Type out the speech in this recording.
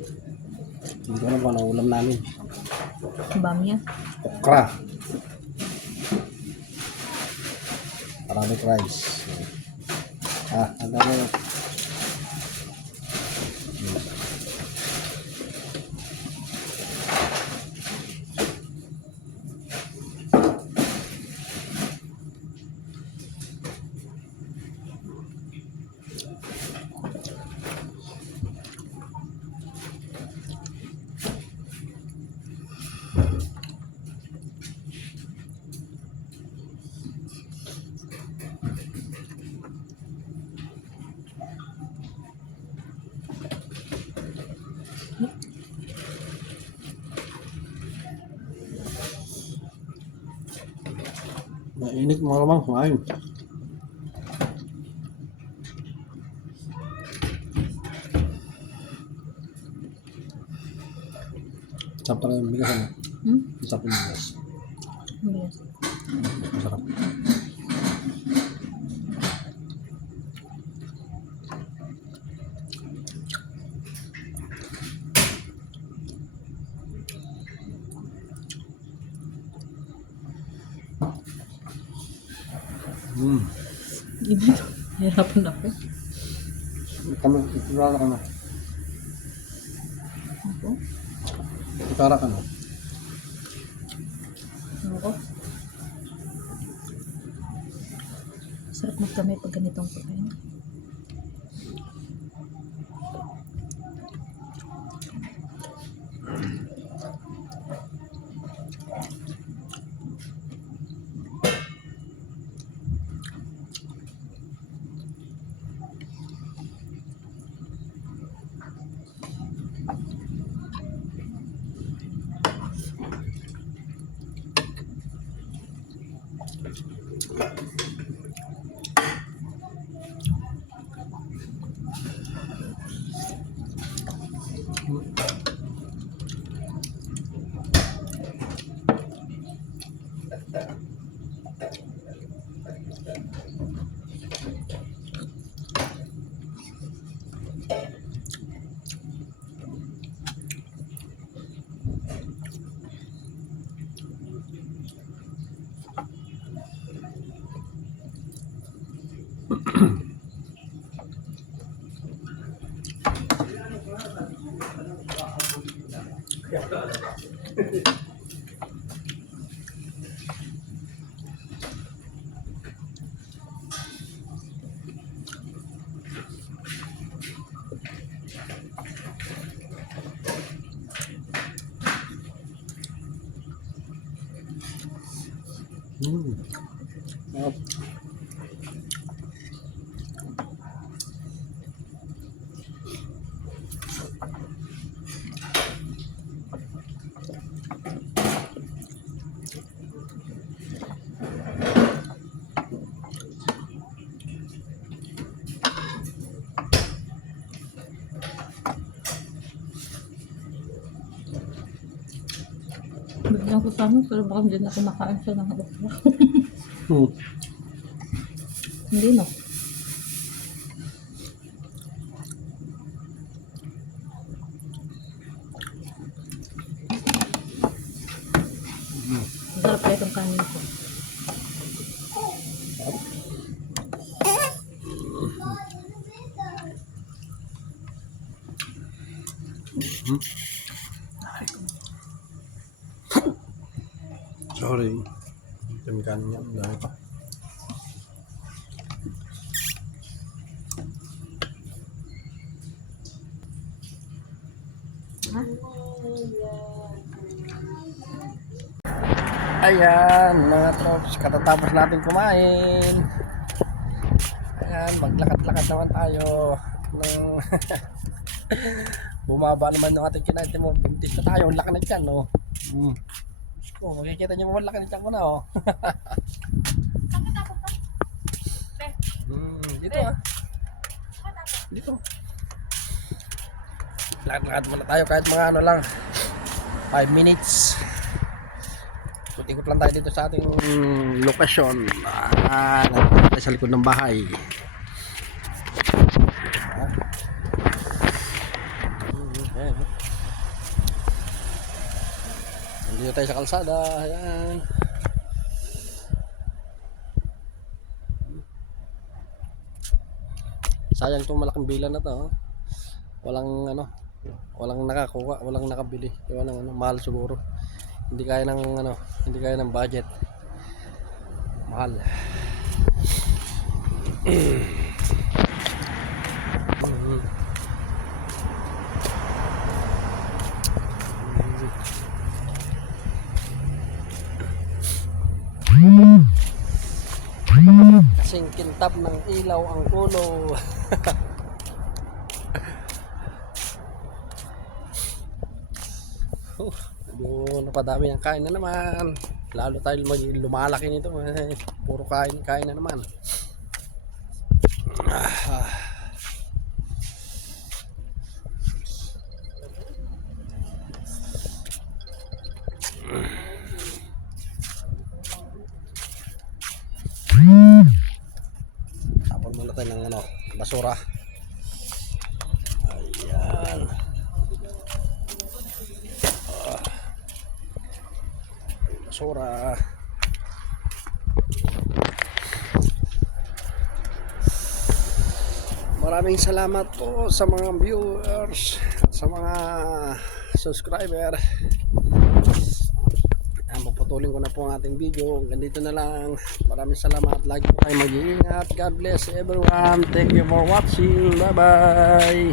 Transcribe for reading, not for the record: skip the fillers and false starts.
Hindi ko alam kung ano ulam namin. Bamya. Okra. Arabic rice. Ang dami. Mainit mga lamang kumain. Sarap talaga yung bigas ano? Sarap yung bigas. Yes. Masarap. Init. Hirapan ako. Kami, itulala ka na. Ako? Itara ka na. Ako? Sarap magkamay pag ganitong pagkain. Sarap. Bigyan ko sana, pero baka hindi na kumakain siya ng okra. Hindi no. Masarap kaya itong kanin ko. Sorry. Dami kanin yan. Dami pa. Ayan mga trops, katatapos natin kumain. Ayan, maglakad-lakad naman tayo. Bumaba naman yung ating kinain mo. Bintis na tayo, ang laki na dyan, no? Oh, makikita niyo mo, laki na dyan ko na, oh. Dito ah. Dito. Lakad-lakad muna tayo kahit mga ano lang. 5 minutes. Ikot lang tayo dito sa ating lokasyon. Sa likod ng bahay. Okay. Dito tayo sa kalsada. Ayan. Sayang itong malaking bilan na to. Walang ano, walang nakakuha, walang nakabili. Kaya ng ano, mahal siguro. Hindi kaya ng ano, hindi kaya ng budget. Mahal. Kasing kintab ng ilaw ang ulo. Doon napadami ang kain na naman. Lalo tayo lumalaki nito. Puro kain na naman. Tapon muna tayo ng ano, basura. Ayan. Basura. Maraming salamat po sa mga viewers, sa mga subscriber. Puputulin ko na po ang ating video. Ganito na lang. Maraming salamat. Lagi po kayo mag-iingat. God bless everyone. Thank you for watching. Bye bye.